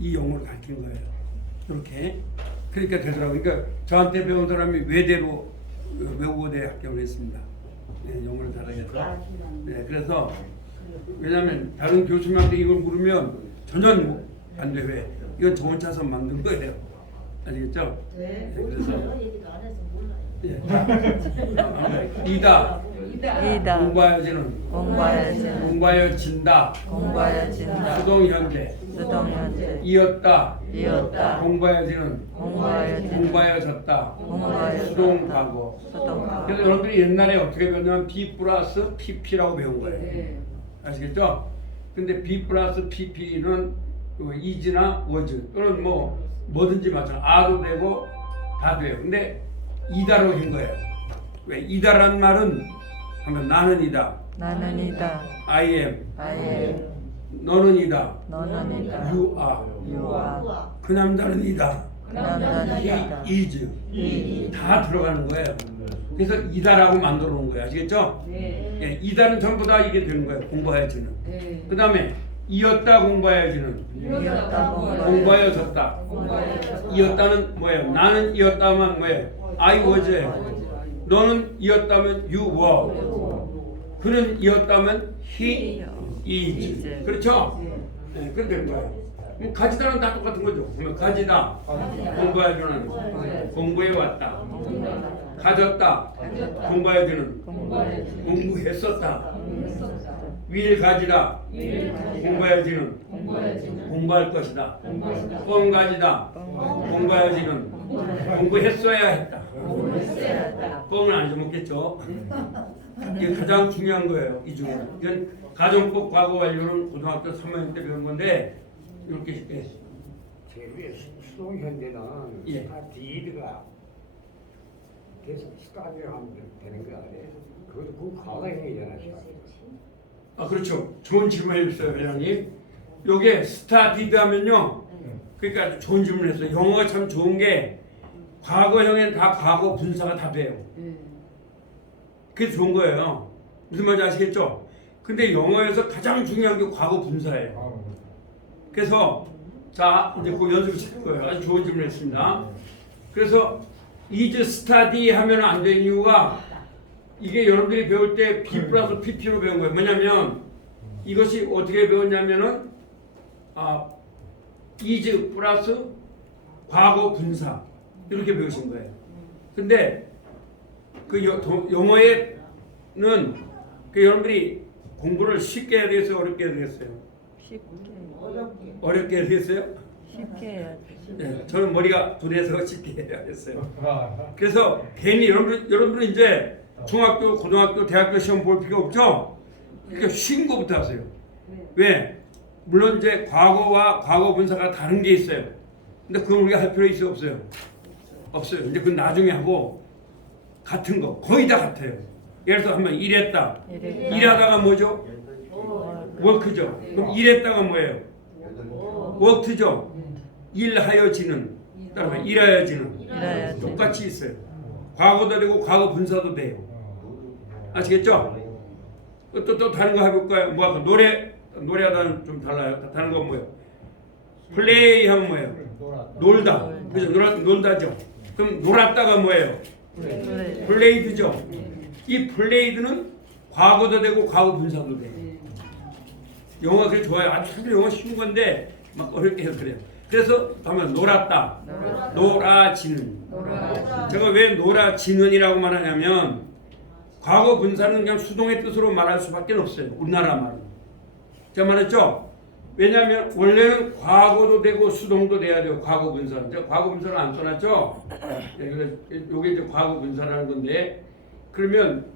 이 용어를 가르친 거예요. 이렇게. 그러니까 되더라고요. 그러니까 저한테 배운 사람이 외대로 외국어대에 합격을 했습니다. 네, 영어를 잘하겠다. 네, 그래서 왜냐하면 다른 교수님한테 이걸 물으면 전혀 안 돼. 왜? 이건 좋은 차선 만든 거예요. 아시겠죠? 네. 네, 그래서 얘기도 안 해서 몰라요. 예. 이다. 공부하여지는 공부하여진다. 수동현재 이었다. 공부하여지는 공부하여졌다. 수동과거. 그래서 여러분들이 옛날에 어떻게 배웠냐면 B 플러스 PP라고 배운 거예요. 아시겠죠? 근데 B 플러스 PP는 is나 was 또는 뭐든지 마찬가지 a도 되고 다 돼요. 근데 이다로 한 거예요. 왜? 이다라는 말은 하면 나는 이다. I am. 너는 이다. You are. 그 남자는 이다. He is. 다 들어가는 거예요. 그래서 이다라고 만들어 놓은 거예요. 아시겠죠? 예, 이다는 전부 다 이게 되는 거예요. 공부하여지는. 그 다음에 이었다 공부하여지는 공부하여졌다. 이었다는 뭐예요? 나는 이었다면 뭐예요? I was예요. 너는 이었다면 you were. 그는 이었다면 he is. 그렇죠? 네, 그렇게 되는 거예요. 가지다는 다 똑같은 거죠. 그러면 가지다 공부해주는 공부해 왔다. 가졌다 공부해주는 공부했었다. will 가지다 공부해주는 공부할 것이다. 뻥 가지다 공부해주는 공부했어야 했다. 뻥은 안 잊어먹겠죠. 이게 가장 중요한 거예요. 이 중에는. 이건 가정법 과거 완료는 고등학교 3학년 때 배운 건데 이렇게 제일 수동 현대는 예. 디드가 계속 스타디를 하면 되는 거 아니에요? 그것도 그 과거형이잖아. 아 그렇죠. 좋은 질문 해주세요, 회장님. 요게 스타디드 하면요. 그러니까 좋은 질문 했어요. 영어가 참 좋은 게 과거형엔 다 과거 분사가 다 돼요. 그게 좋은 거예요. 무슨 말인지 아시겠죠? 근데 영어에서 가장 중요한 게 과거 분사예요. 그래서 자 이제 그 연습을 시킬 거예요. 아주 좋은 질문을 했습니다. 그래서 is study 하면 안 되는 이유가 이게 여러분들이 배울 때 B 플러스 PP로 배운 거예요. 뭐냐면 이것이 어떻게 배웠냐면은 is 플러스 과거 분사 이렇게 배우신 거예요. 근데 그 영어에는 그 여러분들이 공부를 쉽게 해야 되겠어요? 어렵게 해야 되겠어요? 어렵게 해야 되겠어요? 쉽게 해야지. 네, 저는 머리가 둔해서 쉽게 해야겠어요. 그래서 괜히 여러분들은 이제 중학교, 고등학교, 대학교 시험 볼 필요 없죠? 그러니까 쉬운 거부터 하세요. 왜? 물론 이제 과거와 과거 분사가 다른 게 있어요. 근데 그건 우리가 할 필요 있어요? 없어요? 없어요. 이제 그건 나중에 하고 같은 거 거의 다 같아요. 예를 들어서 한번 일했다. 일하다가 뭐죠? 워크죠. 그럼 일했다가 뭐예요? 워크죠. 일하여지는 따라서 일하여지는 똑같이 있어요. 과거도 되고 과거 분사도 돼요. 아시겠죠? 또 다른 거 해볼까요? 뭐 아까 노래하다는 좀 달라요. 다른 건 뭐예요? 플레이 하면 뭐예요? 놀다. 그죠? 놀다죠. 그럼 놀았다가 뭐예요? 플레이드죠. 이 플레이드는 과거도 되고 과거 분사도 돼요. 영어가 그래 좋아요. 아주 영어 쉬운 건데 막 어렵게 해서 그래요. 그래서 하면 놀았다. 놀아지는. 제가 왜 놀아지는이라고 말하냐면 과거 분사는 그냥 수동의 뜻으로 말할 수밖에 없어요. 우리나라 말은. 제가 말했죠? 왜냐하면 원래는 과거도 되고 수동도 돼야 돼요. 과거 분사는. 제가 과거 분사를 안 써놨죠? 이게 이제 과거 분사라는 건데 그러면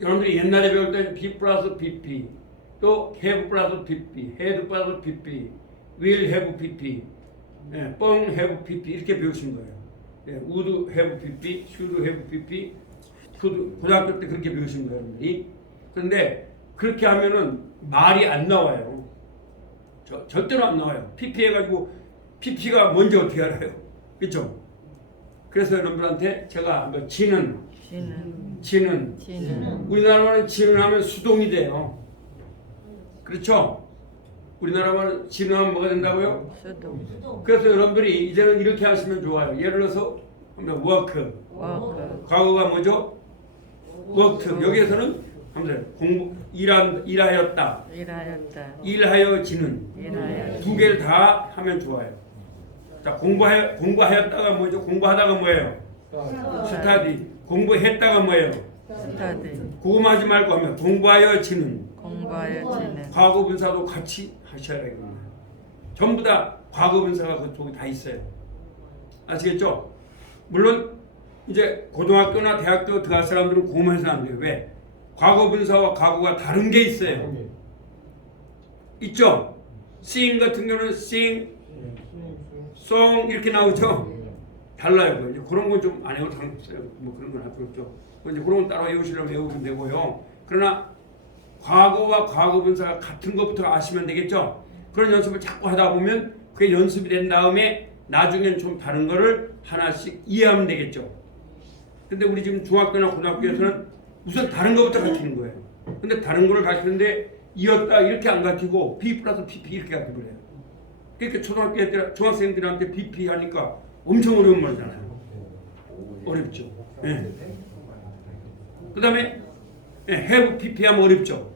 여러분들이 옛날에 배울 때 B 플러스 PP 또 have 플러스 PP, had 플러스 PP, will have PP, 뻥 have PP 이렇게 배우신 거예요. would have PP, should have PP, 고등학교 때 그렇게 배우신 거예요, 여러분들이. 그런데 그렇게 하면은 말이 안 나와요. 절대로 안 나와요. PP 해가지고 PP가 뭔지 어떻게 알아요? 그렇죠? 그래서 여러분들한테 제가 한번 지는 우리나라는 지는 하면 수동이 돼요. 그렇죠? 우리나라 말 진화하면 뭐가 된다고요? 수동. 그래서 여러분들이 이제는 이렇게 하시면 좋아요. 예를 들어서 워크. 워크. 과거가 뭐죠? 워크. 여기에서는 하면서 공부 일하였다. 일하였다. 일하여지는 일하여. 두 개를 다 하면 좋아요. 자, 공부하였다가 뭐죠? 공부하다가 뭐예요? 스타디. 공부했다가 뭐예요? 스타디. 그거만 하지 말고 하면 공부하여지는 공부하여지는. 과거 분사도 같이 하셔야겠네요. 전부 다 과거 분사가 그 속에 다 있어요. 아시겠죠? 물론 이제 고등학교나 대학교 들어갈 사람들은 그거만 해서 안 돼요. 왜? 과거 분사와 과거가 다른 게 있어요. 있죠? sing 같은 경우는 sing, song 이렇게 나오죠? 달라요. 이제 그런 건 좀 안 해도 상관없어요. 뭐 그런 건 할 필요 없죠. 이제 그런 건 따로 외우시려면 외우면 되고요. 그러나 과거와 과거 분사가 같은 것부터 아시면 되겠죠? 그런 연습을 자꾸 하다 보면 그게 연습이 된 다음에 나중엔 좀 다른 거를 하나씩 이해하면 되겠죠? 근데 우리 지금 중학교나 고등학교에서는 우선 다른 것부터 가르치는 거예요. 근데 다른 거를 가르치는데 이었다 이렇게 안 가르치고 B 플러스 PP 이렇게 가르치고 그래요. 그러니까 초등학교 때 중학생들한테 BP 하니까 엄청 어려운 말이잖아요. 어렵죠. 예. 그 다음에 have PP 하면 어렵죠.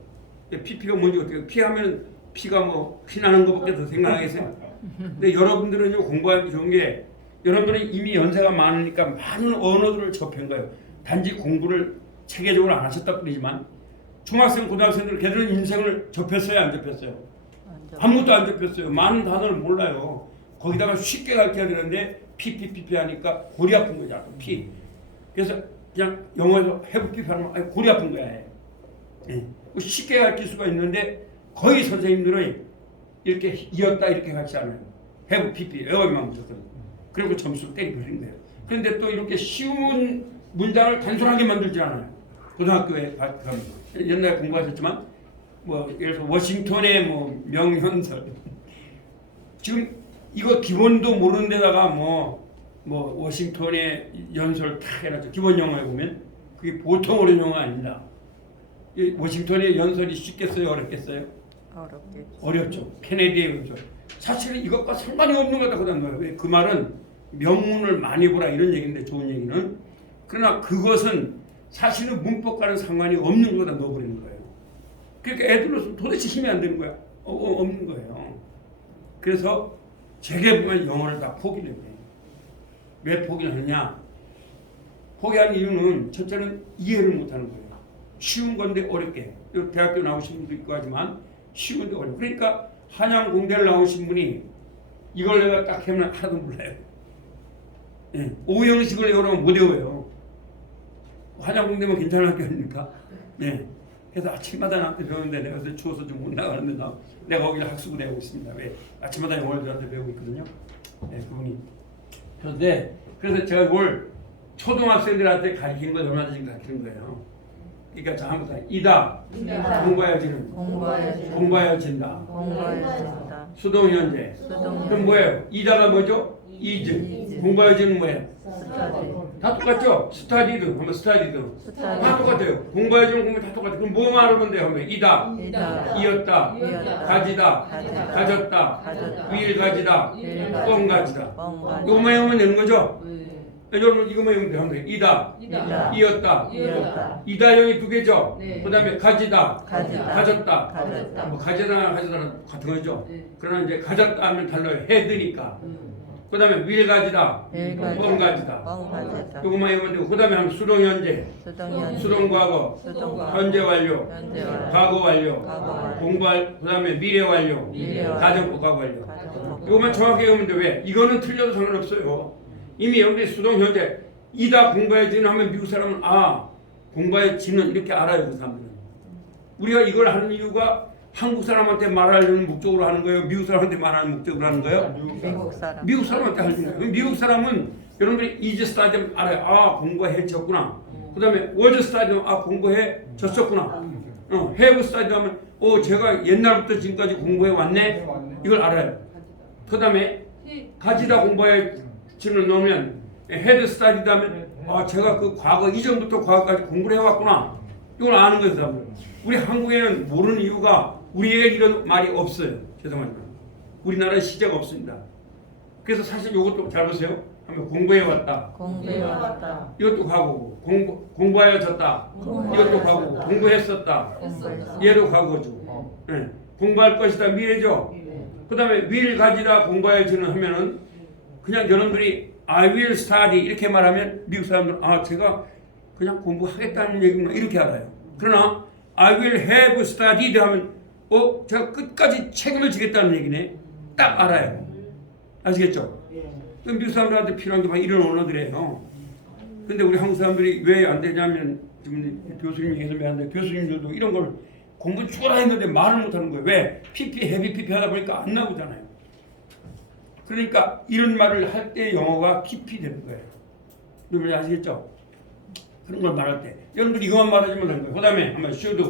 PP가 뭔지 어떻게 P 하면 P가 뭐 피나는 것밖에 더 생각하겠어요. 근데 여러분들은요 공부하기 좋은 게 여러분들은 이미 연세가 많으니까 많은 언어들을 접한 거예요. 단지 공부를 체계적으로 안 하셨다 뿐이지만 중학생, 고등학생들 걔들은 인생을 접했어요, 안 접했어요? 아무것도 안 접했어요. 많은 단어를 몰라요. 거기다가 쉽게 가르쳐야 되는데 PPPP 하니까 골이 아픈 거죠. P. 그래서 그냥 영어에서 have PP 하면 아니, 골이 아픈 거야. 예. 쉽게 가르칠 수가 있는데 거의 선생님들은 이렇게 이었다 이렇게 가르치지 않아요. have PP 외워야만 무조건. 그리고 점수를 때리버린 거예요. 그런데 또 이렇게 쉬운 문장을 단순하게 만들지 않아요. 고등학교에 가면 옛날에 공부하셨지만 뭐 예를 들어서 워싱턴의 뭐 명현설 지금 이거 기본도 모르는 데다가 뭐 워싱턴의 연설 탁 해놨죠. 기본 영어에 보면 그게 보통 어려운 영어 아닙니다. 이 워싱턴의 연설이 쉽겠어요, 어렵겠어요? 어렵겠지. 어렵죠. 케네디의 연설. 사실은 이것과 상관이 없는 거다 그런 거예요. 왜? 그 말은 명문을 많이 보라 이런 얘기인데 좋은 얘기는 그러나 그것은 사실은 문법과는 상관이 없는 거다 넣어버리는 거예요. 그러니까 애들로서 도대체 힘이 안 되는 거야. 없는 거예요. 그래서 제게 보면 영어를 다 포기를 해요. 왜 포기를 하느냐? 포기한 이유는 첫째는 이해를 못하는 거예요. 쉬운 건데 어렵게. 대학교 나오신 분도 있고 하지만 쉬운데 어렵고. 그러니까 한양공대를 나오신 분이 이걸 내가 딱 하면 하나도 몰라요. 예. 오형식을 외우려면 못 외워요. 한양공대면 괜찮은 학교 아닙니까? 예. 그래서 아침마다 나한테 배우는데 내가 요새 추워서 좀 못 나가는데 내가 거기를 학습을 해오고 있습니다. 왜? 아침마다 영어를 저한테 배우고 있거든요. 예, 그분이. 그래서 제가 이걸 초등학생들한테 가르치는 걸 얼마나 지금 가르치는 거예요. 그러니까 자 한번 이다. 공부해야지는. 공부해야진다. 공부하여진다. 수동현재. 그럼 뭐예요? 이다가 뭐죠? 이즈. 공부해야지는 뭐예요? 스타디. 다 똑같죠? 스타디드 하면 스타디드 스타디. 다 똑같아요. 공부해주는 공부 다 똑같아요. 그럼 뭐 말하는 건데요? 하면 이다, 이다. 이었다, 이었다. 가지다, 가지다. 가졌다, 가졌다. 위일가지다, 위일가지다. 뻥가지다. 뻥가지다. 이거만 외우면 되는 거죠? 여러분 이거만 외우면 돼요. 하면 이다, 이다. 이었다, 이었다. 이다형이 두 개죠? 네. 그 다음에 가지다, 가지다. 가졌다. 가졌다. 뭐 가지다랑 가지다랑 같은 거죠? 네. 그러나 이제 가졌다 하면 달라요. 해드니까. 그 다음에 위일가지다, 일가지다. 뻥가지다. 뻥가지다. 이거만 외우면 되고 그 다음에 하면 수동현재, 수동현재. 수동과거, 수동과거. 현재 완료, 현재 완료. 과거 완료, 과거 완료. 공부할 그다음에 미래 완료, 미래 완료. 가정법 과거 완료. 가정법. 이것만 정확히 외우면 돼. 왜? 이거는 틀려도 상관없어요. 이미 여러분들이 수동 현재 이다 공부해지는 하면 미국 사람은 공부해지는 이렇게 알아요. 그 사람들은. 우리가 이걸 하는 이유가 한국 사람한테 말하려는 목적으로 하는 거예요. 미국 사람한테 말하는 목적으로 하는 거예요. 미국 사람. 미국 사람한테 하는 거예요. 그럼 미국 사람은 여러분들이 이즈 스타디움 알아요. 공부해졌구나. 그 다음에 워즈 스타디움 공부해졌었구나. 해브 스타디움 하면 제가 옛날부터 지금까지 공부해 왔네. 이걸 알아요. 그 다음에 가지다 공부해지는 넣으면 헤드 스타디다 하면 제가 그 과거 이전부터 과거까지 공부를 해왔구나. 이걸 아는 거예요. 사람들. 우리 한국에는 모르는 이유가 우리에게 이런 말이 없어요. 죄송하지만 우리나라에 시제가 없습니다. 그래서 사실 이것도 잘 보세요. 한번 공부해 왔다. 공부해 왔다. 이것도 과거고 공부하여졌다. 이것도 과거고 공부했었다. 공부했어. 얘도 과거죠. 예. 공부할 것이다 미래죠. 그 다음에 will 가지다 공부하여지는 하면은 그냥 여러분들이 I will study 이렇게 말하면 미국 사람들은 아 제가 그냥 공부하겠다는 얘기구나 이렇게 알아요. 그러나 I will have studied 하면 제가 끝까지 책임을 지겠다는 얘기네. 딱 알아요. 아시겠죠? 미국 사람들한테 필요한 게 막 이런 언어들이에요. 근데 우리 한국 사람들이 왜 안 되냐면 지금 교수님이 계속 말하는데 교수님들도 이런 걸 공부 죽어라 했는데 말을 못하는 거예요. 왜? PP, 헤비 PP 하다 보니까 안 나오잖아요. 그러니까 이런 말을 할 때 영어가 깊이 되는 거예요. 여러분 아시겠죠? 그런 걸 말할 때 여러분들이 이것만 말하지면 되는 거예요. 그 다음에 한번 should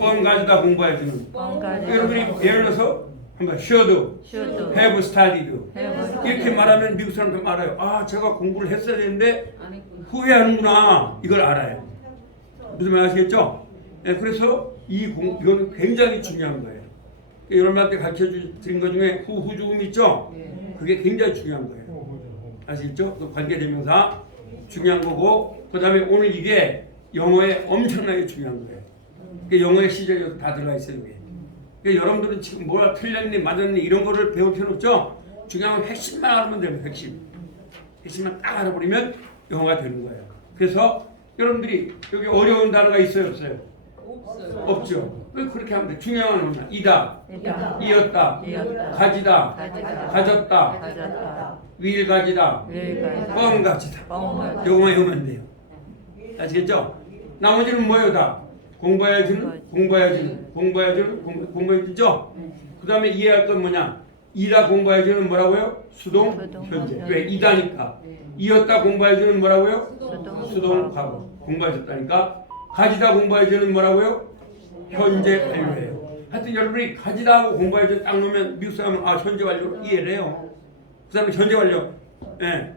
뻥 가지다 공부해주는 여러분이 예를 들어서 한번 should have studied 이렇게 말하면 미국 사람들 알아요. 아 제가 공부를 했어야 되는데 후회하는구나 이걸 알아요. 무슨 말 아시겠죠? 네, 그래서 이거는 굉장히 중요한 거예요. 여러분한테 가르쳐 드린 것 중에 후주음 있죠? 그게 굉장히 중요한 거예요. 아시겠죠? 그 관계대명사 중요한 거고 그 다음에 오늘 이게 영어에 엄청나게 중요한 거예요. 영어의 시제가 다 들어가 있어요. 이게. 그러니까 여러분들은 지금 뭐가 틀렸니 맞았니 이런 거를 배울 필요 없죠? 중요한 건 핵심만 알면 됩니다. 핵심만 딱 알아버리면 영어가 되는 거예요. 그래서 여러분들이 여기 어려운 단어가 있어요 없어요? 없죠. 그렇게 하면 돼. 중요한 건 뭐냐? 이다, 이었다, 가지다, 가졌다, 윌 가지다, 뻥 가지다. 요거만 외우면 돼요. 아시겠죠? 나머지는 뭐예요 다? 공부해야지는, 공부해야지죠? 그 다음에 이해할 건 뭐냐? 이다 공부해야지는 뭐라고요? 수동, 현재. 왜? 이다니까. 이었다 공부해야지는 뭐라고요? 수동, 과거. 공부하셨다니까. 가지다 공부해야지는 뭐라고요? 현재 완료예요. 하여튼 여러분이 가지다 하고 공부해야지 딱 놓으면 미국 사람은 현재 완료로 이해를 해요. 그 사람은 현재 완료. 예.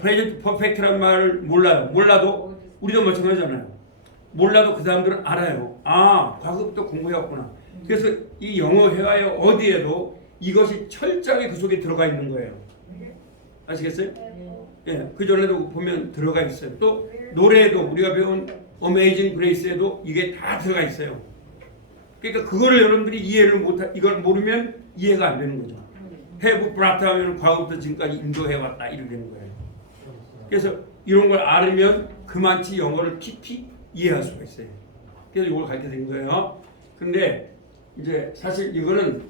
프레젠트 퍼펙트란 말을 몰라도 우리도 마찬가지잖아요. 몰라도 그 사람들은 알아요. 과거부터 공부해왔구나. 그래서 이 영어 회화의 어디에도 이것이 철저하게 그 속에 들어가 있는 거예요. 아시겠어요? 예, 그 전에도 보면 들어가 있어요. 또 노래에도 우리가 배운 어메이징 그레이스에도 이게 다 들어가 있어요. 그러니까 그거를 여러분들이 이걸 모르면 이해가 안 되는 거죠. have brought 하면 과거부터 지금까지 인도해왔다 이렇게 되는 거예요. 그래서 이런 걸 알으면 그만치 영어를 깊이 이해할 수가 있어요. 그래서 이걸 가르쳐 드린 거예요. 근데 이제 사실 이거는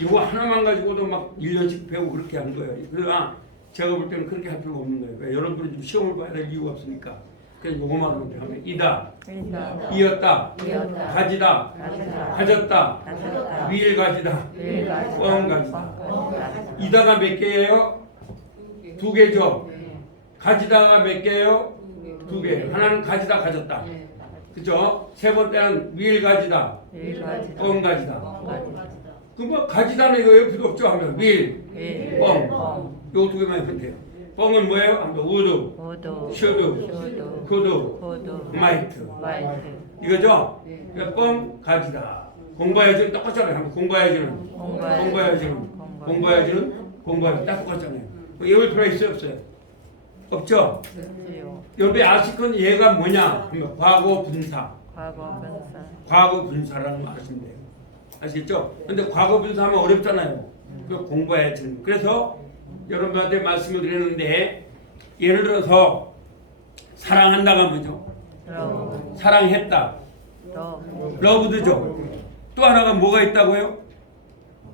이거 하나만 가지고도 막 1년씩 배우고 그렇게 하는 거예요. 그러나 제가 볼 때는 그렇게 할 필요가 없는 거예요. 왜? 여러분들은 좀 시험을 봐야 될 이유가 없으니까. 그래서 이거만 하면 이다, 이었다, 가지다, 가졌다, 윌 가지다, 뻥 가지다. 이다가 몇 개예요? 2개죠. 가지다가 몇 개예요? 2개. 하나는 가지다, 가졌다. 그죠? 세 번째는 윌 가지다, 뻥 가지다. 그럼 가지다는 이거 옆에도 없죠? 하면 윌, 뻥. 요 2개만 하면 돼요. 뻥은 뭐예요? 한번 would, should, could, might. 이거죠? 그러니까 뻥 가지다. 공부해야지는 똑같잖아요. 한번 공부해야지는 딱 똑같잖아요. 외울 필요가 있어요 없어요? 없죠? 여러분이 아실 건 얘가 뭐냐? 과거 분사. 과거 분사라는 거 아시면 돼요. 아시겠죠? 근데 과거 분사하면 어렵잖아요. 그걸 공부해야지. 그래서 여러분한테 말씀을 드렸는데 예를 들어서 사랑한다가 뭐죠? 사랑했다. 러브드죠. 또 하나가 뭐가 있다고요?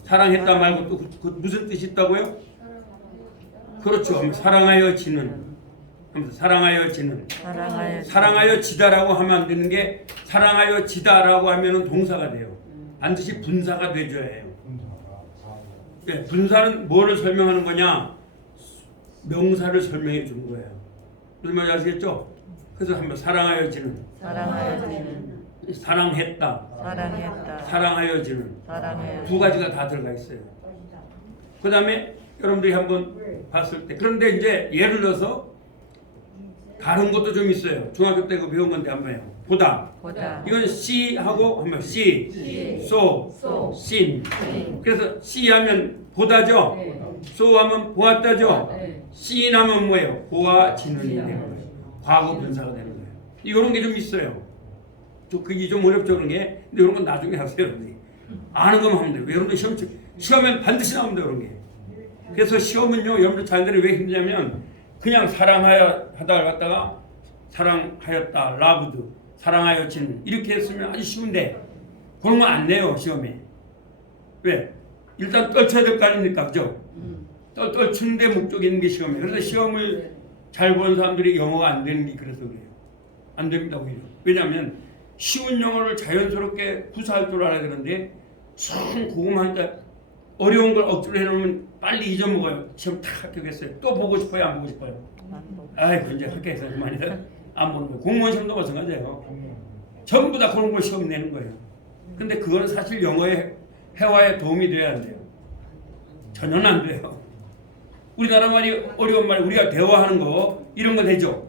사랑했다 말고 또 그 무슨 뜻이 있다고요? 그렇죠. 사랑하여지는. 사랑하여지다라고 하면 안 되는 게 사랑하여지다라고 하면은 동사가 돼요. 반드시 분사가 돼줘야 해요. 네, 분사는 뭐를 설명하는 거냐? 명사를 설명해 주는 거예요. 무슨 말인지 아시겠죠? 그래서 한번 사랑하여지는, 사랑했다, 사랑하여지는 두 가지가 다 들어가 있어요. 그 다음에 여러분들이 한번 봤을 때 그런데 이제 예를 들어서 다른 것도 좀 있어요. 중학교 때 그 배운 건데 한번 해요. 보다. 보다. 이건 C 하고 하면 C, 시. so, 소. sin. 네. 그래서 C 하면 보다죠. 네. so 하면 보았다죠. 네. sin 하면 뭐예요? 보아지는 이 되는 거예요. 과거 분사가 되는 거예요. 이런 게 좀 있어요. 그게 좀 어렵죠 그런 게. 근데 이런 건 나중에 하세요. 여러분이. 아는 것만 하면 돼요. 여러분들 시험에 반드시 나옵니다 그런 게. 그래서 시험은요 여러분들 자녀들이 왜 힘드냐면 그냥 사랑하다가 갖다가 사랑하였다, loved, 사랑하였지는 이렇게 했으면 아주 쉬운데 그런 거 안 내요 시험에. 왜? 일단 떨쳐야 될 거 아닙니까, 그죠? 떨치는 데 목적이 있는 게 시험이에요. 그래서 시험을 잘 보는 사람들이 영어가 안 되는 게 그래서 그래요. 안 됩니다 오히려. 왜냐하면 쉬운 영어를 자연스럽게 구사할 줄 알아야 되는데 참 고구마한테 어려운 걸 억지로 해놓으면 빨리 잊어먹어요. 시험 탁 합격했어요. 또 보고 싶어요, 안 보고 싶어요? 아이고 이제 합격해서 많이 안 보는 거예요. 공무원 시험도 마찬가지예요. 전부 다 그런 걸 시험 내는 거예요. 근데 그건 사실 영어의 회화에 도움이 돼야 돼요. 전혀 안 돼요. 우리나라 말이 어려운 말, 우리가 대화하는 거 이런 거 되죠.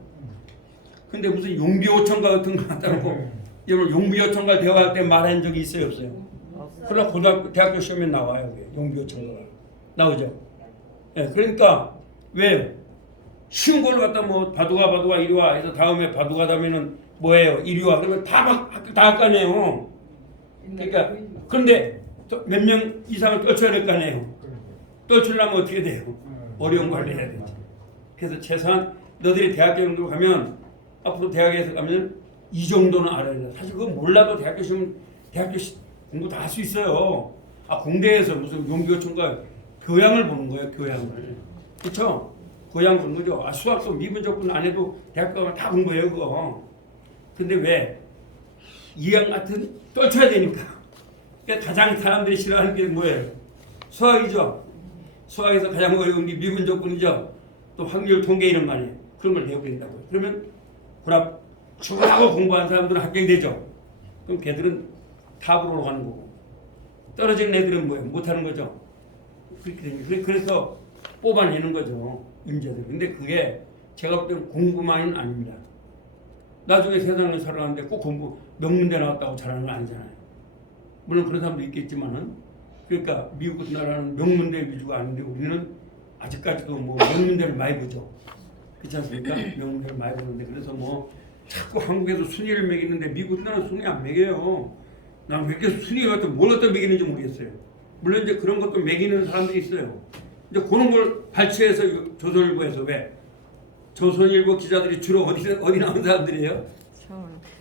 근데 무슨 용비어천가 같은 거 갖다 놓고 여러분 용비어천가 대화할 때 말한 적이 있어요, 없어요? 그러나 고등학교, 대학교 시험에 나와요. 용비어천가가 나오죠. 예, 그러니까 왜 쉬운 걸로 갖다 뭐 바둑아 이리 와 해서 다음에 바둑아 다음에는 뭐예요? 이리 와 그러면 다 할 거 아니에요. 그러니까 그런데 몇 명 이상을 떨쳐야 될 거 아니에요. 떨치려면 어떻게 돼요? 어려운 걸 해야 되죠. 그래서 최소한 너들이 대학교 정도 가면 앞으로 대학에서 가면 이 정도는 알아야 돼. 사실 그거 몰라도 대학교 시험 공부 다 할 수 있어요. 공대에서 무슨 용비어천가 교양을 보는 거예요. 교양을. 그렇죠? 교양 보는 거죠. 수학도 미분적분 안 해도 대학교 가면 다 공부해요 그거. 근데 왜? 이양 같은 떨쳐야 되니까. 그러니까 가장 사람들이 싫어하는 게 뭐예요? 수학이죠. 수학에서 가장 어려운 게 미분적분이죠. 또 확률 통계 이런 거 아니에요. 그런 걸 내버린다고요. 그러면 불합 죽어하고 공부한 사람들은 합격이 되죠. 그럼 걔들은 탑으로 가는 거고 떨어지는 애들은 뭐예요? 못하는 거죠. 그렇게 됩니다. 그래서 뽑아내는 거죠. 임자들. 근데 그게 제가 볼 때는 공부만은 아닙니다. 나중에 세상을 살아가는데 꼭 공부 명문대 나왔다고 잘하는 거 아니잖아요. 물론 그런 사람도 있겠지만은 그러니까 미국 같은 나라는 명문대 위주가 아닌데 우리는 아직까지도 뭐 명문대를 많이 보죠. 그렇지 않습니까? 명문대를 많이 보는데 그래서 뭐 자꾸 한국에서 순위를 매기는데 미국 나라는 순위 안 매겨요. 난 왜 이렇게 순위 같은 뭘 갖다 매기는지 모르겠어요. 물론 이제 그런 것도 매기는 사람들이 있어요. 이제 그런 걸 발췌해서 조선일보에서 왜? 조선일보 기자들이 주로 어디 나온 사람들이에요?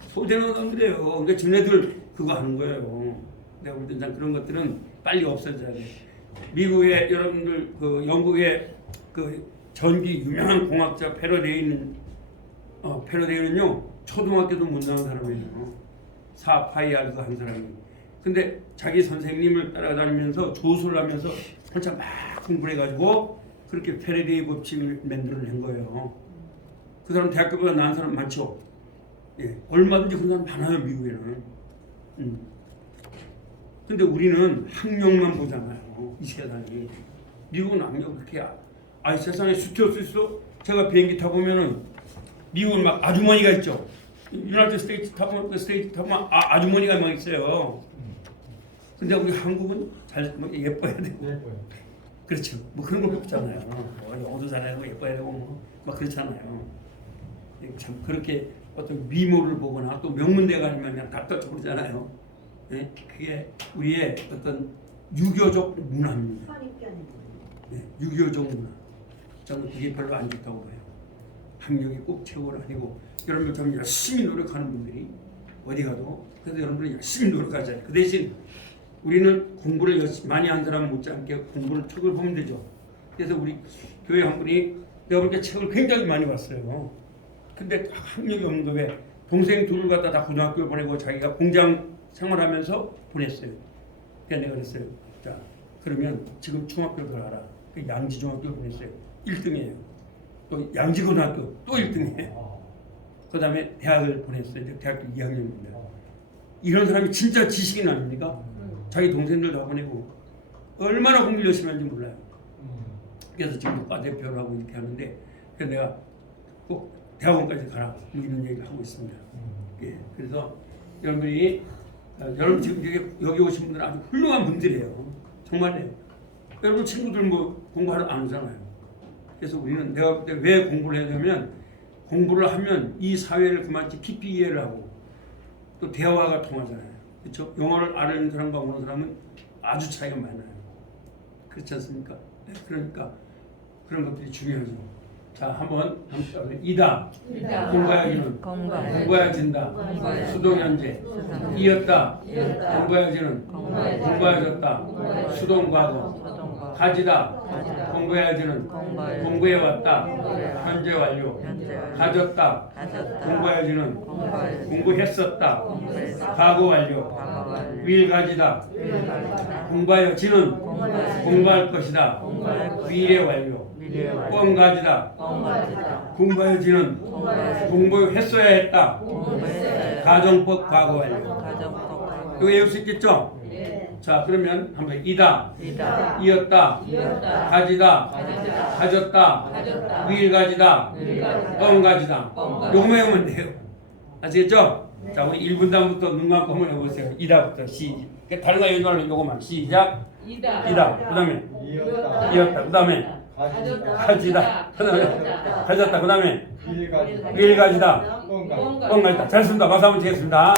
소재 나온 사람들이에요. 그러니까 지네들 그거 하는 거예요. 내가 볼 때 그런 것들은 빨리 없어져야 돼. 미국의 여러분들 그 영국의 그 전기 유명한 공학자 패러데이는요 초등학교도 못 나온 사람이에요. 4파이알도 한 사람이. 근데 자기 선생님을 따라다니면서 조수를 하면서 한참 막 공부를 해가지고 그렇게 패러데이 법칙을 만들어낸 거예요. 그 사람 대학교보다 나은 사람 많죠. 예, 얼마든지 그런 사람 많아요 미국에는. 근데 우리는 학력만 보잖아요. 이 세상이. 미국은 학력 그렇게 세상에 수티올 수 있어? 제가 비행기 타보면은 미국은 막 아주머니가 있죠. 유나이티드 스테이트 타보면 아주머니가 막 있어요. 근데 우리 한국은 뭐 예뻐야 되고. 그렇죠. 뭐 그런 거 없잖아요. 영어도 잘해야 되고 예뻐야 되고 막 그렇잖아요. 참 그렇게 어떤 미모를 보거나 또 명문대 가면 그냥 답답해 그러잖아요. 네? 그게 우리의 어떤 유교적 문화입니다. 네, 유교적 문화. 저는 그게 별로 안 좋다고 봐요. 학력이 꼭 최고는 아니고 여러분 좀 열심히 노력하는 분들이 어디 가도 그래서 여러분들이 열심히 노력하잖아요. 그 대신 우리는 공부를 많이 한 사람 못지않게 공부를 책을 보면 되죠. 그래서 우리 교회 한 분이 내가 보니까 책을 굉장히 많이 봤어요. 근데 학력이 없는 거 왜? 동생 둘을 갖다 다 고등학교 보내고 자기가 공장 생활하면서 보냈어요. 그래서 내가 그랬어요. 자, 그러면 지금 중학교 들어가라. 그 양지중학교 보냈어요. 1등이에요. 또 양지고등학교 또 1등이에요. 그 다음에 대학을 보냈어요. 이제 대학교 2학년입니다. 이런 사람이 진짜 지식인 아닙니까? 자기 동생들 다 보내고 얼마나 공부 열심히 하는지 몰라요. 그래서 지금 과대표를 하고 이렇게 하는데 그래서 내가 꼭 대학원까지 가라 이런 얘기를 하고 있습니다. 예, 그래서 여러분들이 여러분 지금 여기 오신 분들은 아주 훌륭한 분들이에요. 정말요. 여러분 친구들 뭐 공부하러 안 오잖아요. 그래서 우리는 내가 그때 왜 공부를 해야 되냐면 공부를 하면 이 사회를 그만치 깊이 이해를 하고 또 대화가 통하잖아요. 그렇죠? 영어를 아는 사람과 모르는 사람은 아주 차이가 많이 나요. 그렇지 않습니까? 네, 그러니까 그런 것들이 중요하죠. 자, 한번 이다. 공부해야지는 공부해야진다. 수동현재. 이었다. 공부해야지는 공부해졌다. 수동과거. 가지다. 공부해야지는 공부해왔다. 현재 완료. 가졌다. 공부해야지는 공부했었다. 과거 완료. 위일가지다. 공부하여지는 공부할 것이다. 미래 완료. 뻥가지다. 공부해야지는 공부했어야 했다. 가정법 과거 완료. 이거 외울 수 있겠죠? 자, 그러면 한번 이다. 이었다. 가지다. 가졌다. 위일가지다. 뻥가지다. 요거 외우면 돼요. 아시겠죠? 자, 우리 1분단부터 눈 감고 한번 해보세요. 이다부터 시작. 다른 거 얘기 말고 요거만 시작. 이다. 그 다음에 이었다. 그 다음에 가지다. 그 다음에 가졌다. 그 다음에 위일가지다. 뻥가지다. 잘했습니다. 박수 한번 치겠습니다.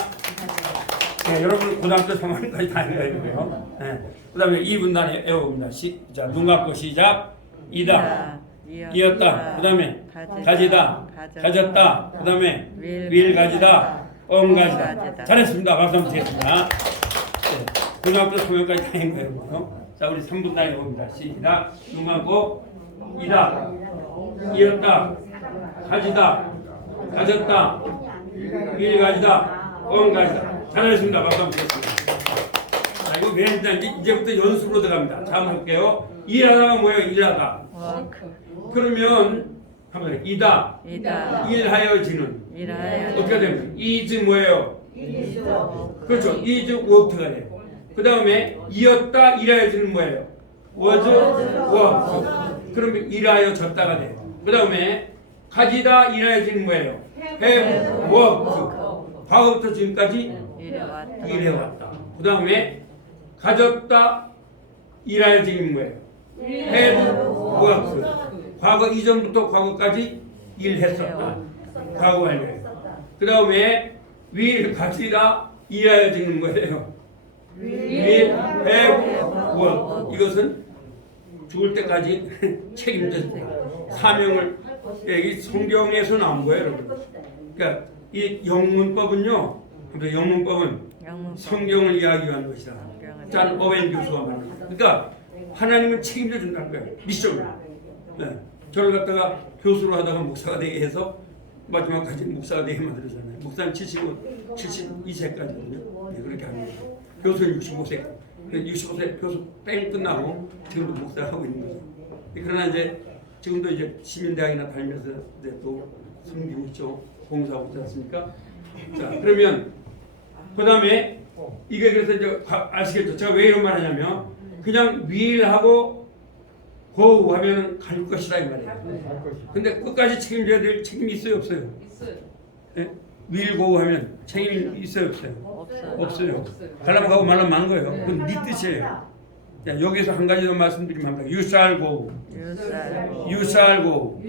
네, 여러분 고등학교 3학년까지 다 해야 되고요. 네. 그 다음에 2분단에 외워봅니다. 자, 눈 감고 시작. 이다. 이었다. 그 다음에 가지다. 가졌다. 그 다음에 위일가지다. 뻥가지다. 잘했습니다. 박수 한번 치겠습니다. 네, 고등학교 3학년까지 다 한 거예요. 자, 우리 3분단에 외워봅니다. 시작. 눈 감고 이다. 이었다. 가지다. 가졌다. 위일가지다. 뻥가지다. 잘하셨습니다. 박수 한번 드리겠습니다. 자, 이거 왜 이제부터 연습으로 들어갑니다. 자, 한번 볼게요. 일하다가 뭐예요? 일하다. 그러면 한번 이다. 일하여지는. 어떻게 됩니까? 이즈 뭐예요? 그렇죠. 이즈 워크가 돼요. 그 다음에 이었다. 일하여지는 뭐예요? was work. 그러면 일하여졌다가 돼요. 그 다음에 가지다. 일하여지는 뭐예요? have worked. 과거부터 지금까지 일해왔다. 그 다음에 가졌다. 일하여지는 뭐예요? had worked. 과거 이전부터 과거까지 일했었다. 과거 완료예요. 그 다음에 will 가지다. 일하여지는 거예요. will have worked. 이것은 죽을 때까지 책임졌다. 사명을 이 성경에서 나온 거예요, 여러분. 그러니까 이 영문법은요. 영문법은 성경을 이야기하는 것이다. 짠 어웬 교수가 말합니다. 그러니까 하나님은 책임져 준다는 거예요. 미션을. 네. 저를 갖다가 교수로 하다가 목사가 되게 해서 마지막까지 목사가 되게 만들었잖아요. 목사는 72세까지거든요. 네, 그렇게 합니다. 교수는 65세. 65세 교수 뺑 끝나고 지금도 목사하고 있는 거죠. 그러나 이제 지금도 이제 시민대학이나 다니면서 이제 또 섬기고 있죠. 공사하고 있지 않습니까? 자, 그러면 그 다음에 이게 그래서 이제 아시겠죠? 제가 왜 이런 말 하냐면 그냥 will하고 go 하면 갈 것이다 이 말이에요. 근데 끝까지 책임져야 될 책임이 있어요, 없어요? 네? will go 하면 책임이 있어요, 없어요? 없어요. 가려면 가고 말라면 마는 거예요. 그건 네 뜻이에요. 자, 여기서 한 가지 더 말씀드리면 합니다. You shall go. You shall go.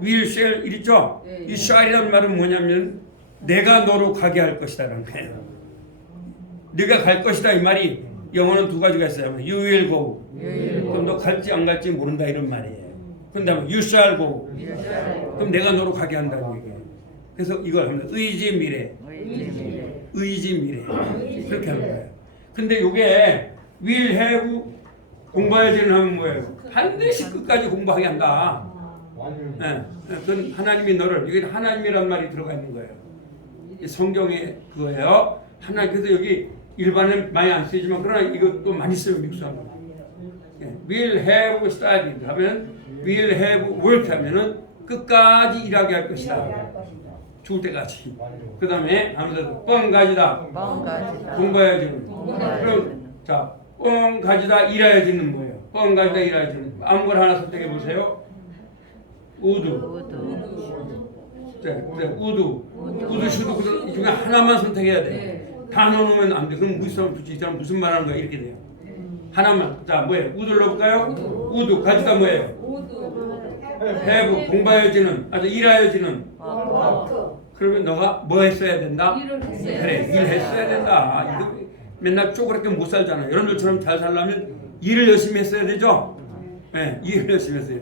will shall 이랬죠? 이 shall이라는 말은 뭐냐면 내가 너로 가게 할 것이다라는 거예요. 네가 갈 것이다 이 말이 영어는 두 가지가 있어요. You will go. 그럼 너 갈지 안 갈지 모른다 이런 말이에요. 그런데 you shall go. 그럼 내가 너로 가게 한다는 얘기예요. 그래서 이걸 합니다. 의지 미래. 의지 미래. 그렇게 하는 거예요. 근데 이게 will have 공부해야지는 하면 뭐예요? 반드시 끝까지 공부하게 한다. 네. 그건 하나님이 너를 여기 하나님이란 말이 들어가 있는 거예요. 성경에 그거예요. 하나님 그래서 여기 일반은 많이 안 쓰이지만 그러나 이것도 많이 써요 미국 사람. will have studied 하면 will have worked 하면은 끝까지 일하게 할 것이다. 죽을 때까지. 그 다음에 하면서 뻥 가지다. 공부해야지. 그럼 자, 뻥 가지다 일해야지는 뭐예요? 뻥 가지다 일해야지는 아무거나 하나 선택해 보세요. 우드. 우두, 슈두, 이 중에 하나만 선택해야 돼. 다 넣으면 안 돼. 그럼 이 사람 무슨 말하는 거야? 이렇게 돼요. 하나만. 자, 뭐예요? 우두를 넣어볼까요? 우두, 가지다 뭐예요? have, 공부하여지는, 일하여지는. 그러면 너가 뭐 했어야 된다? 그래, 일했어야 된다. 이거 맨날 쪼그랗게 못 살잖아. 여러분들처럼 잘 살려면 일을 열심히 했어야 되죠? 네, 일을 열심히 했어요.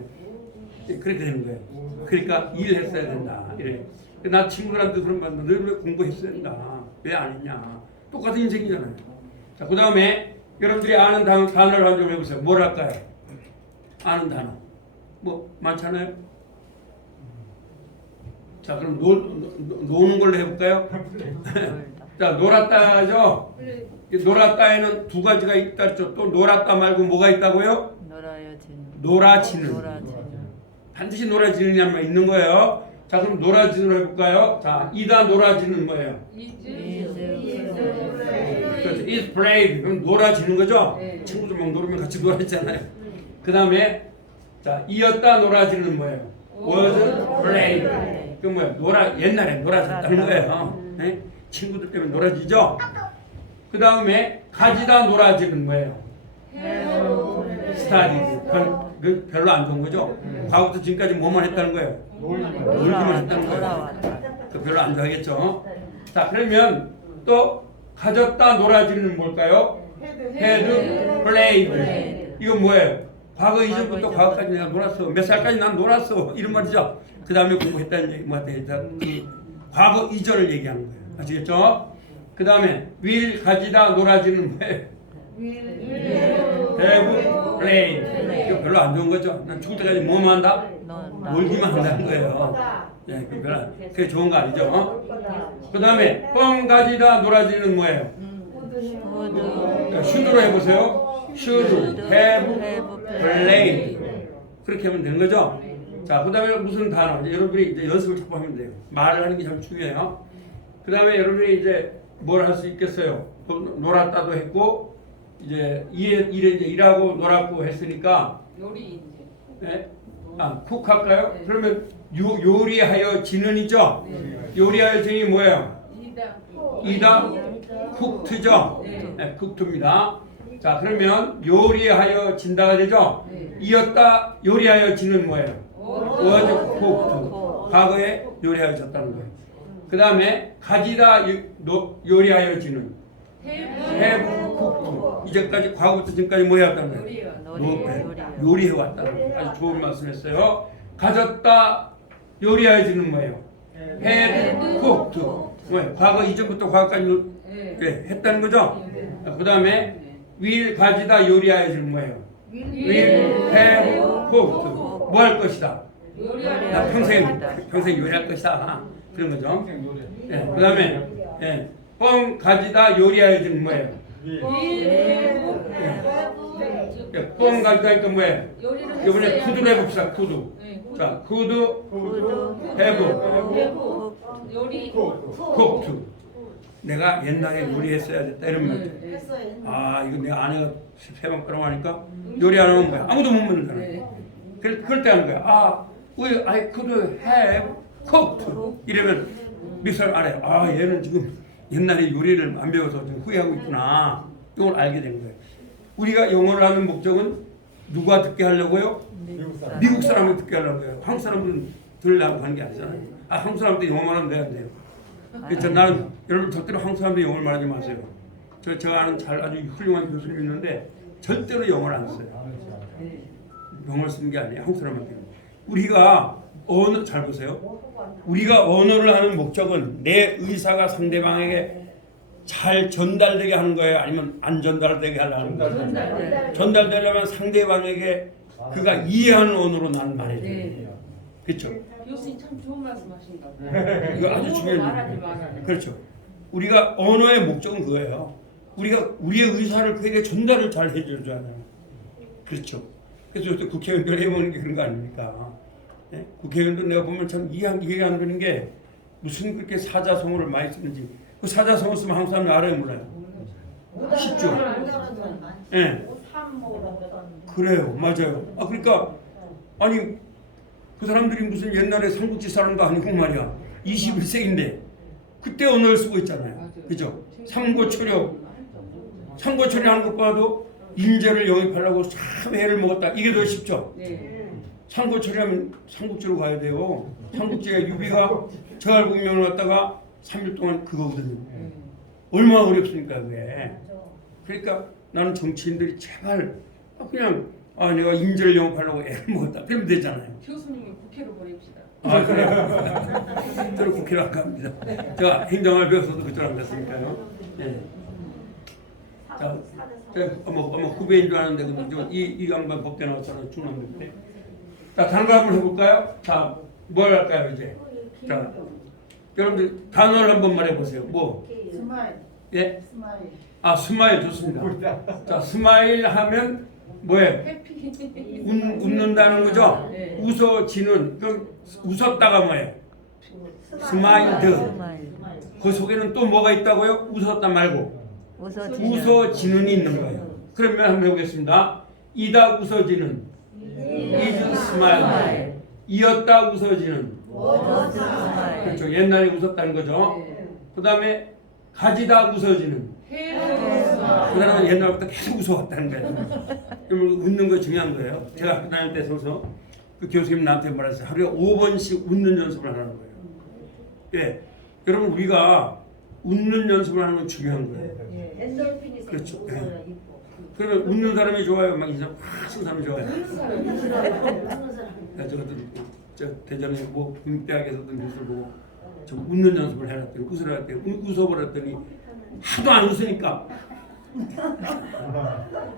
그렇게 되는 거예요. 그러니까 일했어야 된다. 이래. 나 친구들한테 그런 말, 너는 왜 공부했어야 된다. 왜 안 했냐. 똑같은 인생이잖아요. 자, 그 다음에 여러분들이 아는 단어를 한번 해보세요. 뭘 할까요? 아는 단어. 뭐 많잖아요. 자, 그럼 노는 걸로 해볼까요? 자, 놀았다죠. 놀았다에는 두 가지가 있다 했죠. 또 놀았다 말고 뭐가 있다고요? 놀아지는. 반드시 놀아지는 말 있는 거예요. 자, 그럼 놀아지는 해볼까요? 자, 이다 놀아지는 뭐예요? 그렇죠. is played. 그럼 놀아지는 거죠? 친구들 막 놀으면 같이 놀았잖아요. 그 다음에 자, 이었다 놀아지는 뭐예요? was played. 그 뭐야? 옛날에 놀아졌다는 거예요. 네? 친구들 때문에 놀아지죠? 그 다음에 가지다 놀아지는 뭐예요? studied. 그 별로 안 좋은 거죠? 과거부터 지금까지 뭐만 했다는 거예요? 놀기만 했다는 거예요. 그 별로 안 좋아하겠죠? 자, 그러면 또 가졌다 놀아지는 뭘까요? had played. 이건 뭐예요? 과거 이전부터 과거까지 내가 놀았어. 몇 살까지 난 놀았어. 이런 말이죠. 그 다음에 공부했다는 얘기, 과거 이전을 얘기하는 거예요. 아시겠죠? 그 다음에 will 가지다 놀아지는 뭐예요? have played. 이거 별로 안 좋은 거죠. 난 죽을 때까지 뭐만 한다? 놀기만 한다는 거예요. 예, 그게 좋은 거 아니죠? 그 다음에 뻥 가지다 놀아지는 뭐예요? should로 해보세요. should have played. 그렇게 하면 되는 거죠? 자, 그 다음에 무슨 단어? 여러분이 이제 연습을 자꾸 하면 돼요. 말을 하는 게 참 중요해요. 그 다음에 여러분이 이제 뭘 할 수 있겠어요? 놀았다도 했고, 이제 일에 이제 일하고 놀았고 했으니까. 요리 이제. 네? 쿡 할까요? 네. 그러면 요리하여 지는이죠? 네. 요리하여 지는이 뭐예요? 이다 쿡트죠? 네, 쿡트입니다. 자, 그러면 요리하여 진다가 되죠? 네. 이었다 요리하여 지는 뭐예요? was cooked. 과거에 요리하여 졌다는 거예요. 그 다음에 가지다 요리하여 지는 have cooked. 이제까지 과거부터 지금까지 뭐 해왔다는 거예요? 요리해 왔다는 거예요. 아주 좋은 말씀했어요. 가졌다 요리하여 지는 뭐예요? had cooked. 뭐예요? 과거 이전부터 과거까지 했다는 거죠? 그 다음에 will 가지다 요리하여 지는 뭐예요? will have cooked. 뭐 할 것이다? 나 평생 요리할 것이다. 그런 거죠. 예, 그 다음에 뻥 가지다 요리하여 지는 뭐예요? 뻥 가지다 하니까 뭐예요? 이번에 쿠드로 해봅시다. 쿠드. 자, 쿠드 have cooked. 내가 옛날에 요리했어야 됐다 이런 말. 이거 내가 아내가 세번 끓라고 하니까 요리 안 하면 뭐야? 아무도 못 먹는다는. 그럴 때 하는 거야. I could have cooked. 이러면 미술 알아요. 얘는 지금 옛날에 요리를 안 배워서 좀 후회하고 있구나. 이걸 알게 된 거예요. 우리가 영어를 하는 목적은 누가 듣게 하려고요? 미국 사람이 듣게 하려고요. 한국 사람들은 들으려고 하는 게 아니잖아요. 한국 사람들 영어만 하면 안 돼요. 그래서 나는 여러분 절대로 한국 사람들이 영어를 말하지 마세요. 제가 아는 아주 훌륭한 교수님 있는데 절대로 영어를 안 써요. 영어를 쓰는 게 아니에요. 한국 사람한테. 우리가 잘 보세요. 우리가 언어를 하는 목적은 내 의사가 상대방에게 잘 전달되게 하는 거예요? 아니면 안 전달되게 하려는 거예요? 전달되려면 상대방에게 그가 이해하는 언어로 난 말해야 돼요. 그렇죠? 교수님 참 좋은 말씀하신다. 이거 아주 중요한 거예요. 그렇죠. 우리가 언어의 목적은 그거예요. 우리가 우리의 의사를 그에게 전달을 잘 해줘야잖아요. 그렇죠. 그래서 요새 국회의원들 해보는 게 그런 거 아닙니까? 네? 국회의원들 내가 보면 참 이해가 안 되는 게 무슨 그렇게 사자성어를 많이 쓰는지. 그 사자성어 쓰면 한국 사람이 알아요, 몰라요? 쉽죠? 예. 네. 그래요, 맞아요. 그러니까 아니 그 사람들이 무슨 옛날에 삼국지 사람도 아니고 말이야. 21세기인데 그때 언어를 쓰고 있잖아요. 그죠? 삼고초려 하는 것보다도 인재를 영입하려고 참 애를 먹었다. 이게 더 쉽죠? 네. 삼고초려하면 삼국지로 가야 돼요. 삼국지에 유비가 저할국명을 갖다가 3일 동안 그거거든요. 얼마나 어렵습니까 그게. 그러니까 나는 정치인들이 제발 그냥 내가 인재를 영입하려고 애를 먹었다. 그러면 되잖아요. 교수님을 국회로 보냅시다. 그래요? 저는 국회로 안 갑니다. 제가 행정을 배워서도 그쪽 안 갔으니까요. 네. 자, 아마 후배인 줄 아는데 근데 이 양반 법대 나왔잖아요. 중남대 때. 자, 다른 거 한번 해볼까요? 자, 뭘 할까요 이제? 자, 여러분들 단어를 한번 말해보세요. 뭐? 스마일. 예? 스마일. 스마일 좋습니다. 자, 스마일 하면 뭐예요? 해피. 웃는다는 거죠? 네. 웃어지는, 웃었다가 뭐예요? 스마일드. 그 속에는 또 뭐가 있다고요? 웃었다 말고. 웃어지는이 있는 거예요. 그러면 한번 해보겠습니다. 이다 웃어지는. is smile. 이었다 웃어지는. 그렇죠. 옛날에 웃었다는 거죠. 그 다음에 가지다 웃어지는. 그 사람은 옛날부터 계속 웃어왔다는 거예요. 웃는 거 중요한 거예요. 제가 학교 다닐 때 서서 그 교수님 나한테 말했어요. 하루에 5번씩 웃는 연습을 하는 거예요. 예, 여러분 우리가 웃는 연습을 하는 건 중요한 거예요. 엔돌핀이 그렇죠. 생기고 예. 그러면 웃는 사람이 좋아요? 막 인상 확 쓰는 사람이 좋아요? 저것도 저 대전에 뭐 국립대학에서도 뉴스를 보고 좀 웃는 연습을 해놨더니 웃어버렸더니 하도 안 웃으니까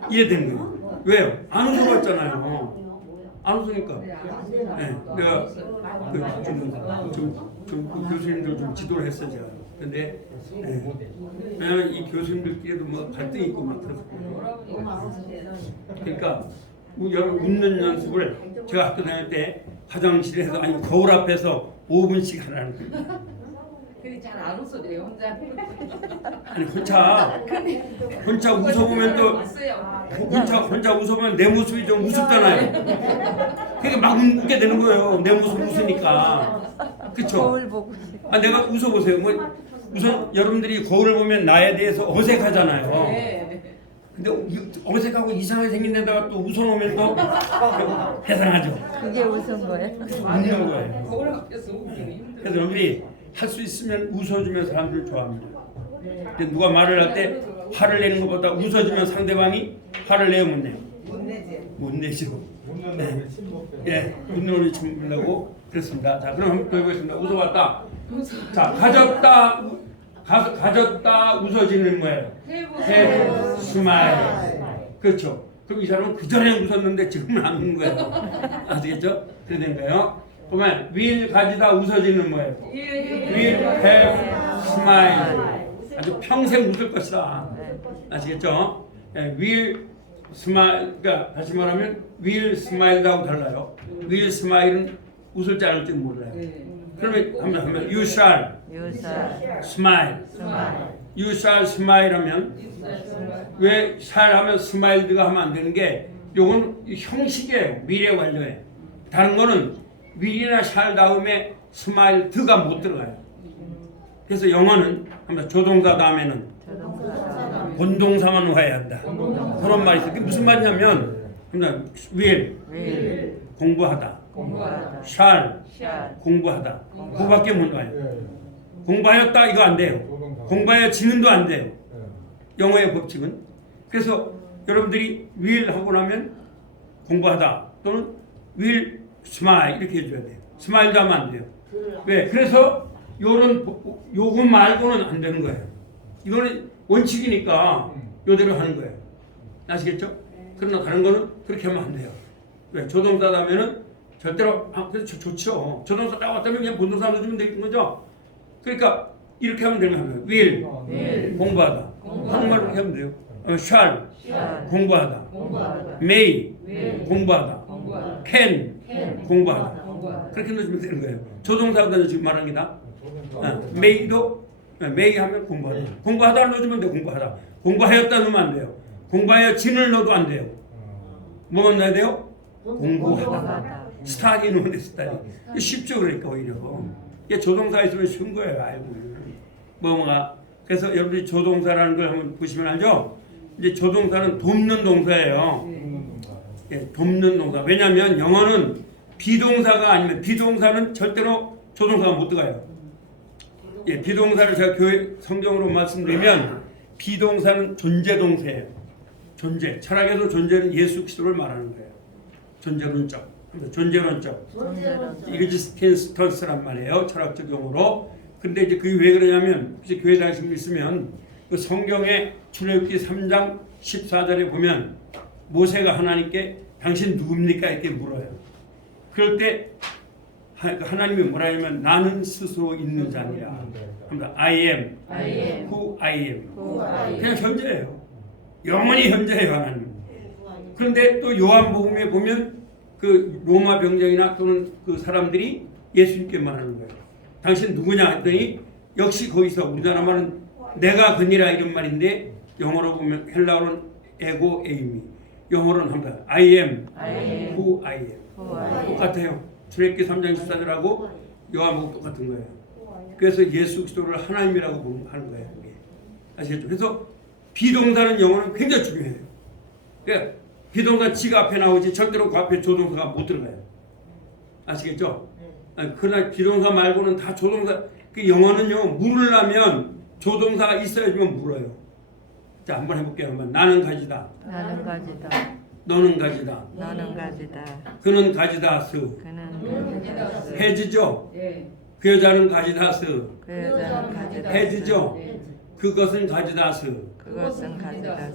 이해된 거예요. 왜요? 안 웃어봤잖아요. 안 웃으니까. 네, 내가 그 교수님들 좀 지도를 했어요 제가. 근데 왜냐면 이 교수님들끼리도 뭐 갈등이 있고 막 그렇거든요. 그러니까 여러분 웃는 연습을 제가 학교 다닐 때 화장실에서 아니 거울 앞에서 5분씩 하라는 거예요. 근데 잘 안 웃어져요 혼자. 아니 혼자 웃어보면 또 혼자 웃어보면 내 모습이 좀 우습잖아요. 그러니까 막 웃게 되는 거예요. 내 모습 웃으니까. 그렇죠? 거울 보고 싶어. 내가 웃어보세요. 뭐 우선 여러분들이 거울을 보면 나에 대해서 어색하잖아요. 네. 근데 어색하고 이상하게 생긴 데다가 또 웃어놓으면 또 해상하죠. 그게 웃은 거예요? 웃는 거예요. 거울 앞에서 웃기는 힘들어. 그래서 여러분이 할 수 있으면 웃어주면 사람들 좋아합니다. 근데 누가 말을 할 때 화를 내는 것보다 웃어주면 상대방이 화를 내요 못 내요? 못 내죠. 네. 예, 웃는 우리 친구들하고 그렇습니다. 자, 그럼 한번 더 해보겠습니다. 웃어봤다. 자, 가졌다 웃어지는 거예요. have smile. 그렇죠. 그럼 이 사람은 그 전에 웃었는데 지금은 안 웃는 거예요. 아시겠죠? 그래 된 거예요. 그러면 will 가지다 웃어지는 거예요. will have smile. 아주 평생 웃을 것이다. 아시겠죠? 예, will smile. 그러니까 다시 말하면 will smile하고 달라요. will smile은 웃을지 안 웃을지 몰라요. 그러면 한번 you shall smile. You shall smile 하면 왜 shall 하면 smiled가 하면 안 되는 게 요건 형식이에요. 미래 완료예요. 다른 거는 will이나 shall 다음에 smiled가 못 들어가요. 그래서 영어는 한번 조동사 다음에는 본동사만 와야 한다. 그런 말이 있어요. 그게 무슨 말이냐면 will 공부하다. shall 공부하다. 그거밖에 못 와요. 공부하였다 이거 안 돼요. 공부하여지는도 안 돼요. 영어의 법칙은. 그래서 여러분들이 will 하고 나면 공부하다 또는 will smile 이렇게 해줘야 돼요. smile도 하면 안 돼요. 왜? 그래서 요거 말고는 안 되는 거예요. 이거는 원칙이니까 요대로 하는 거예요. 아시겠죠? 그러나 다른 거는 그렇게 하면 안 돼요. 왜? 조동사 하면은 절대로 그래서 좋죠. 조동사 딱 왔다면 그냥 본동사 넣어주면 되는 거죠. 그러니까 이렇게 하면 되는 거예요. will 공부하다. 한국말로 이렇게 하면 돼요. shall 공부하다. may 공부하다. can 공부하다. 그렇게 넣어주면 되는 거예요. 조동사가 지금 말한 게 다. may도 may 하면 공부하다. 공부하다 넣어주면 돼. 공부하다. 공부하였다 넣으면 안 돼요. 공부하여진을 넣어도 안 돼요. 뭐만 넣어야 돼요? 공부하다. 스타디 넣으면 돼. 스타디. 쉽죠 그러니까 오히려. 이게 조동사 있으면 쉬운 거예요. 알고. 뭐가. 그래서 여러분들이 조동사라는 걸 한번 보시면 알죠? 이제 조동사는 돕는 동사예요. 예, 돕는 동사. 왜냐하면 영어는 비동사가 아니면 비동사는 절대로 조동사가 못 들어가요. 예, 비동사를 제가 교회 성경으로 말씀드리면 비동사는 존재 동사예요. 존재. 철학에서 존재는 예수 그리스도를 말하는 거예요. 존재론적. 존재론적. 이그지스텐스란 말이에요. 철학적 용어로. 근데 이제 그게 왜 그러냐면 혹시 교회 다니시는 분 있으면 그 성경의 출애굽기 3장 14절에 보면 모세가 하나님께 당신 누굽니까? 이렇게 물어요. 그럴 때 하나님이 뭐라 하냐면 나는 스스로 있는 자니라. I am who I am. 그냥 현재예요. 영원히 현재예요, 하나님. 그런데 또 요한복음에 보면 그 로마 병정이나 또는 그 사람들이 예수님께 말하는 거예요. 당신 누구냐 했더니 역시 거기서 우리나라 말은 내가 그니라 이런 말인데 영어로 보면 헬라어로는 에고 에이미, 영어로는 합니다. I am who I am. 똑같아요. 출애굽기 3장 14절하고 요한복음 똑같은 거예요. 그래서 예수 그리스도를 하나님이라고 하는 거예요. 아시겠죠? 그래서 비동사는 영어는 굉장히 중요해요. 그러니까 비동사 지가 앞에 나오지 절대로 그 앞에 조동사가 못 들어가요. 아시겠죠? 그러나 비동사 말고는 다 조동사. 그 영어는요 물으려면 조동사가 있어야지만 물어요. 자 한번 해볼게요. 나는 가지다. 나는 가지다. 너는 가지다. 너는 가지다. 그는 가지다스. 그는 가지다. 해지죠. 예. 그 여자는 가지다스. 그 여자는 가지다. 해지죠. 그것은 가지다스. 그것은 가지다.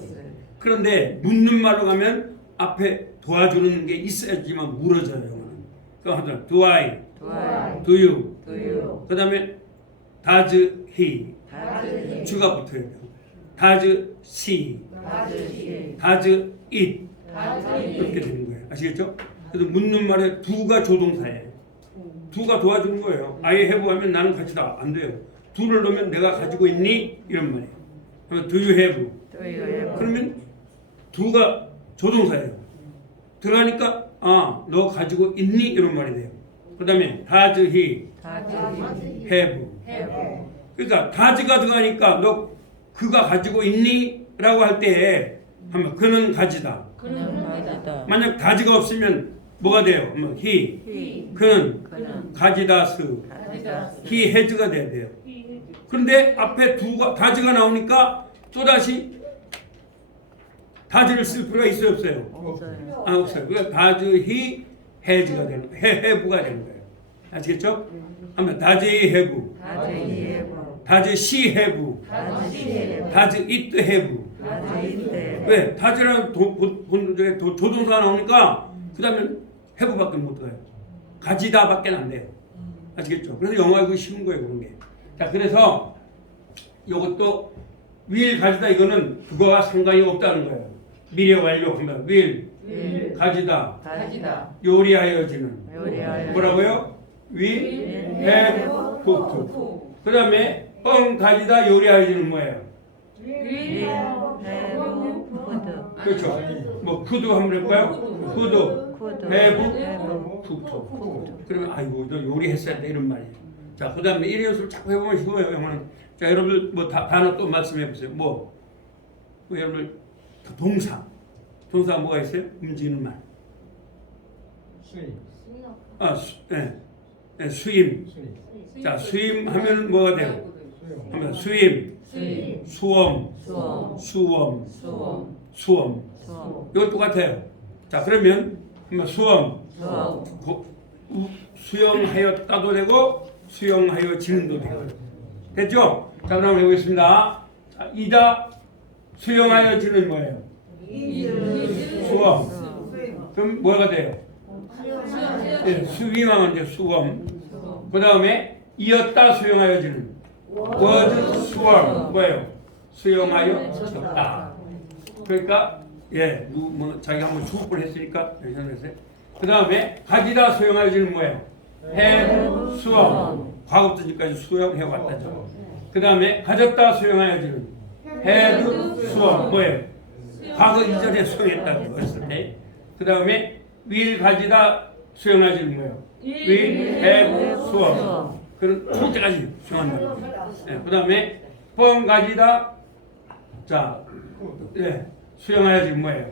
그런데 묻는 말로 가면 앞에 도와주는 게 있어야지만 물어져요. 영어는. 그러니까 do I, do you, 그 다음에 does he, 주가 붙어야 돼요. does she, does it 이렇게 되는 거예요. 아시겠죠? 그래서 묻는 말에 do가 조동사예요. do가 도와주는 거예요. I have 하면 나는 가지다. 안 돼요. do를 넣으면 내가 가지고 있니? 이런 말이에요. 그러면 do you have? 그러면 do가 조동사예요. 들어가니까 너 가지고 있니? 이런 말이 돼요. 그 다음에 does he have. 그러니까 does가 들어가니까 너 그가 가지고 있니? 라고 할 때 하면 그는 가지다. 만약 does가 없으면 뭐가 돼요? he. 그는 가지다스. he has가 돼야 돼요. 그런데 앞에 does가 나오니까 또다시 does를 쓸 필요가 있어요, 없어요? 없어요. 없어요. 그러니까 does he have가 되는 거예요. have가 되는 거예요. 아시겠죠? 한번 does he have, does she have, does it have. 왜? does라는 조동사가 나오니까 그 다음에 have밖에 못 들어요. 가지다밖에 안 돼요. 아시겠죠? 그래서 영어가 그거 쉬운 거예요, 그런 게. 자, 그래서 이것도 will 가지다 이거는 그거와 상관이 없다는 거예요. 미래 완료하면 will 가지다 요리하여지는 뭐라고요? will have cooked. 그 다음에 가지다 요리하여지는 뭐예요? 그렇죠. 뭐 could 하면 될까요? could have cooked. 그러면 아이고 너 요리했어야 돼 이런 말이에요. 자, 그 다음에 이런 연습을 자꾸 해보면 쉬워요. 영어는. 자, 여러분들 뭐 단어 또 말씀해 보세요. 뭐 여러분들 동사가 뭐가 있어요? 움직이는 말. 수임. 자, 수임 하면 뭐가 돼요? 하면 수임, 수엄. 이건 똑같아요. 자, 그러면 수엄. 수영하였다도 되고 수영하여지는도 되고. 됐죠? 자, 그럼 해보겠습니다. 자, 이다 수영하여지는 뭐예요? 수엄. 그럼 뭐가 돼요? 네, 수임하면 이제 수엄. 그 다음에 이었다 수영하여지는 was swam. 뭐예요? 수영하여졌다. 그러니까 자기가 한번 수업을 했으니까 괜찮으세요? 그 다음에 가지다 수영하여지는 뭐예요? have swum. 과거부터까지 수영해 왔다죠. 그 다음에 가졌다 수영하여지는 had swum. 뭐예요? 과거 이전에 수영했다고 했을 때. 그 다음에 will 가지다 수영하여지는 뭐예요? will have swum. 그런 통째까지 수용한다. 예, 그다음에 뻥가지다. 자, 예, 수용하여 지금 뭐예요?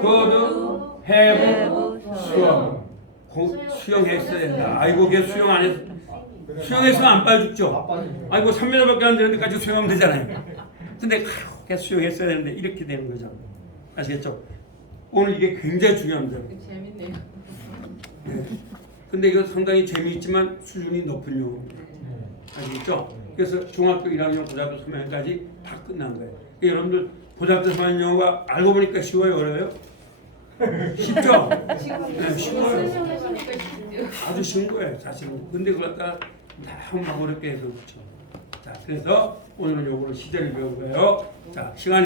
could, have, 수용. 수용했어야 된다. 아이고, 걔 수용 안 했어. 수용했으면 안 빠져 죽죠. 아이고, 3m밖에 안 되는데까지 수용하면 되잖아요. 근데 걔 수용했어야 되는데 이렇게 되는 거죠. 아시겠죠? 오늘 이게 굉장히 중요합니다. 재밌네요. 예. 근데 이거 상당히 재미있지만 수준이 높은 용어입니다. 아시겠죠? 그래서 중학교 1학년, 고등학교 3학년까지 다 끝난 거예요. 그러니까 여러분들 고등학교 3학년 영어가 알고 보니까 쉬워요, 어려워요? 쉽죠? 네, 쉬워요. 설명하시니까 쉽죠. 아주 쉬운 거예요, 사실은. 근데 그걸 갖다 너무 어렵게 해서 그렇죠. 자, 그래서 오늘은 요거를 시제를 배운 거예요. 자, 시간이